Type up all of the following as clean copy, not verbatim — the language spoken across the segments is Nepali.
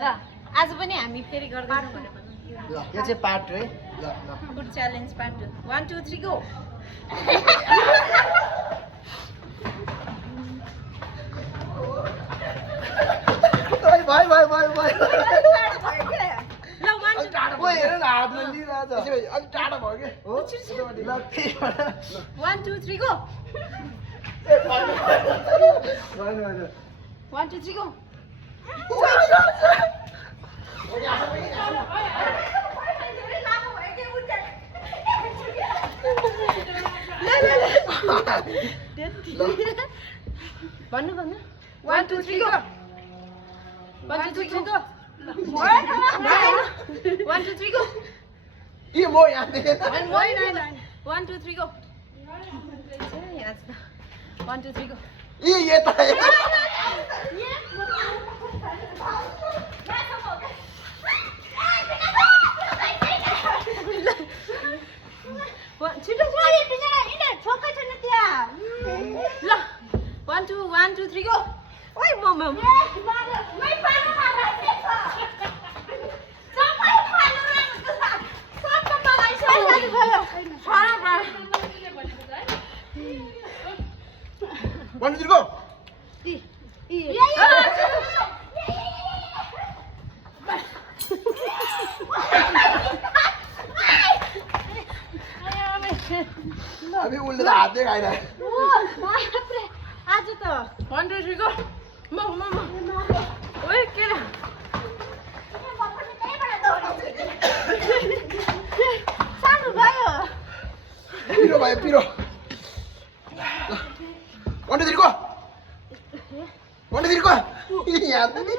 ल आज पनि हामी फेरि गर्दैछौँ भने भन्नु ल यो चाहिँ पार्ट 2 है ल ल फुड च्यालेन्ज पार्ट 2 1 2 3 गो भाइ भाइ भाइ भाइ ल 1 2 ओए हेर न हातले लिइरहेछ यसो अलि टाढा भयो के हो ल 1 2 3 गो भएन भएन 1 2 3 गो भन्नु भन्नु 1 2 3 गो 1 2 3 गो 1 2 3 गो ए म यहाँ देखेन 1 2 3 गो 1 2 3 गो ए यता छिटो छोकै छैन त्यहाँ ल 1 2 3 गो ओइ मम One, two, go. अभी उल्टे तो हाथ देखा इधर। आज तो 1 2 3 गो मम ओए के रे सानो भयो Piro भाई piro. One, two, three, go. One, two, three, go. यहाँ तो नहीं.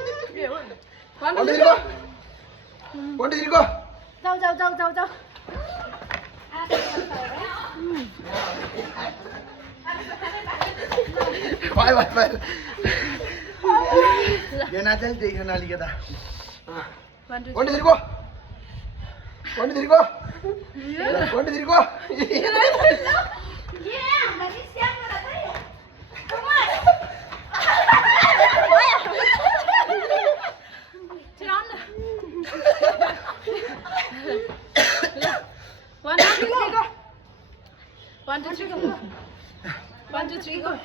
One, two, three, go. One, two, three, go. जाऊ भाई भाई भाई. ये ना चल देखो ना लिखा था. 1 2 One, two, three, go. One, two, three, go. One, two, three, go. One, two, three, go. 1 2 3 go.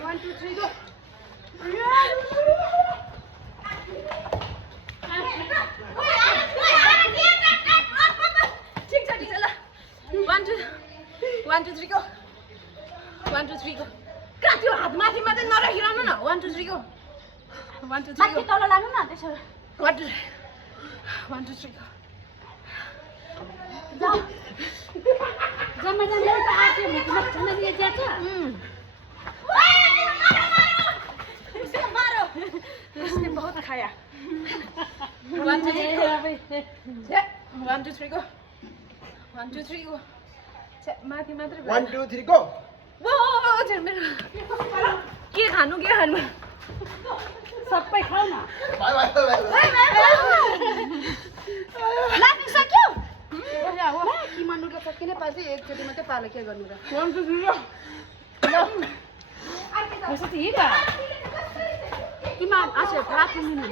1 2 3 go. ठिक छ ल 1 2 3 go. 1 2 3 go. कहाँ त्यो हात माथि माथि नराखिरहनु न 1 2 3 go. 1 2 3 go. माथि तल लानु न त्यसो 1 2 3 go. जाऊ जम्मा जम्मा त आके मुखमा छन दिए जाछ इसने मारो इसने बहुत खाया 1 2 3 go 1 2 3 go माथि मात्र 1 2 3 go. वो मेरो के खानु सबै खाऊ न भाइ भाइ भाइ. लाग्न सक्यो कि मान्नु र सकिने पाछे एकचोटि मात्रै पालो के गर्नु र 1 2 3 go कसो त हिँड किमा आसे रात मिल्नु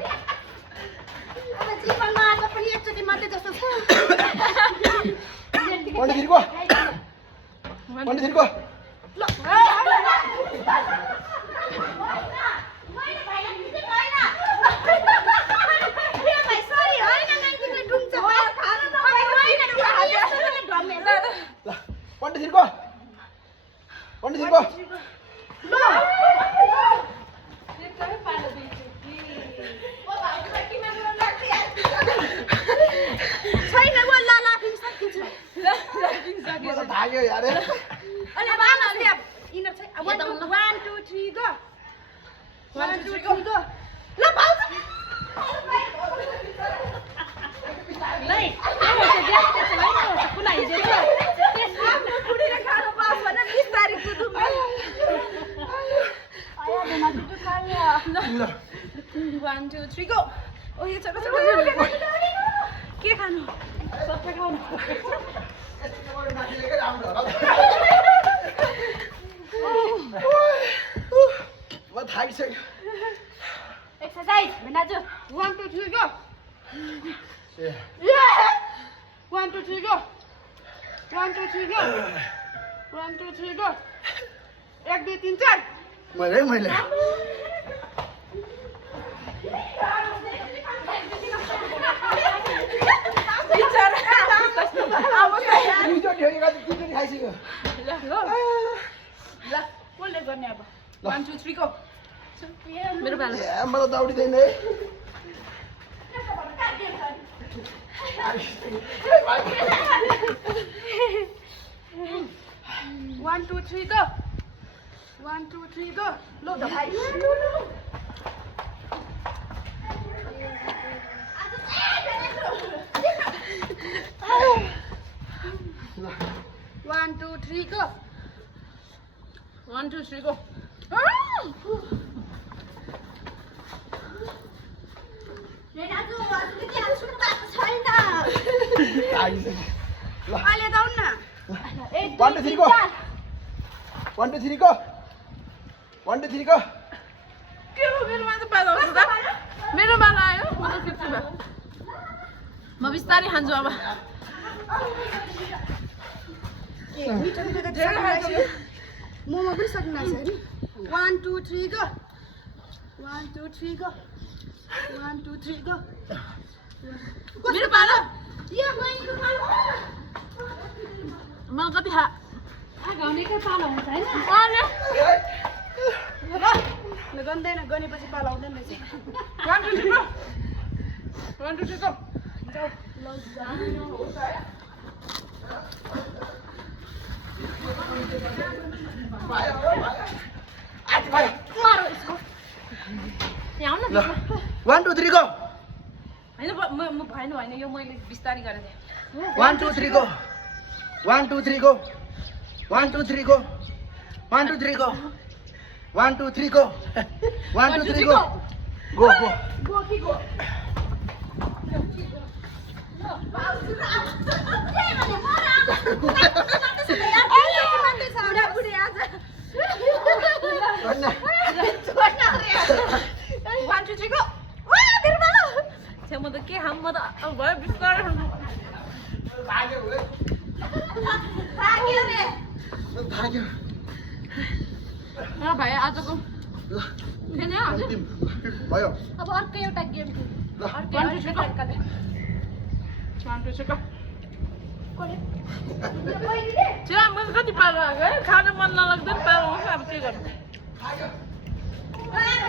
अब जीवनमा आज पनि एकचोटि मात्रै जस्तो छ 1 2 3 go. 1 2 3 go. ल One, two, three, go. 1 2 3 go. भाग्यो यार. अनि बानले इनर चाहिँ 1 2 3 go 1 2 3 go ल भाउज लै त्यो देखते छ है कुना हिजो छ आफ्नो बुढीले खानु पास भने 20 तारिख कुदुम आया देमा त्यो खाया ल 1 2 3 go ओ यो छोटो के खानु सबै खाउनु म थाकिसक्यो. एक्सरसाइज भेनाजु 1 2 3 go. ए 1 2 3 go. 1 2 3 go. 1 2 3 go. 1 2 3 4. मैले दुईचोटि हो कि कति तिनचोटि खाइसक्यो ल कसले गर्ने अब 1 2 3 go. मेरो पालो ए म त दौडिँदैन है 1 2 3 go. 1 2 3 go. लो त भाइ 1 2 3 go. 1 2 3 go. भेनाजु हजुरले त्यहाँ सुन्नु भएको छैन आइसक्यो ल अहिले दाउन न 1 2 3 go. 1 2 3 go. 1 2 3 go. के हो मेरोमा त पालो आउँछ त मेरो पालो आयो म त फिफ्टी भयो म बिस्तारै खान्छु अब मिठो मिठो त धेरै खाइसक्यो मोमो पनि सक्नु लाग्छ नि 1 2 3 go. 1 2 3 go. 1 2 3 go. मेरो पालो यो मैले पालो मलाई कति खा घाउनेकै पालो हुन्छ हैन अनि ल गन्दैन गनेपछि पालो आउँदैन रहेछ 1 2 3 go. 1 2 3 go. मारो यसको यहाँ आउन ल 1 2 3 go. हैन म भएन होइन यो मैले बिस्तारै गरेँ 1 2 3 go. 1 2 3 go. 1 2 3 go. 1 2 3 go. 1 2 3 go. 1 2 3 go. Go go. Go कि गो बुढाबुढी आज गर्न 1 2 3 go. वा मेरो पालो छ्या म त के खाम म त अब भयो बिस्तारै भाग्यो है भाग्यो रे भाग्यो ल भाइ आजको ल खेल्ने हजुर अन्तिम भयो अब अर्को एउटा गेम ल 1 2 3 go. 1 2 3 go. छ्या मैले कति पालो आएको है खान मन नलाग्दैन पालो आउँछ अब के गर्नु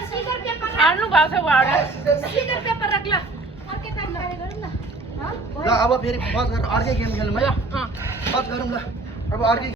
सिगर पेपर हार्नु भएको छ उहाँहरू सिगर पेपर राख ल अर्कै टाइम लगाएर गरौँ न ल अब फेरि बस गरेर अर्कै गेम खेलौँ है ल बस गरौँ ल अब अर्कै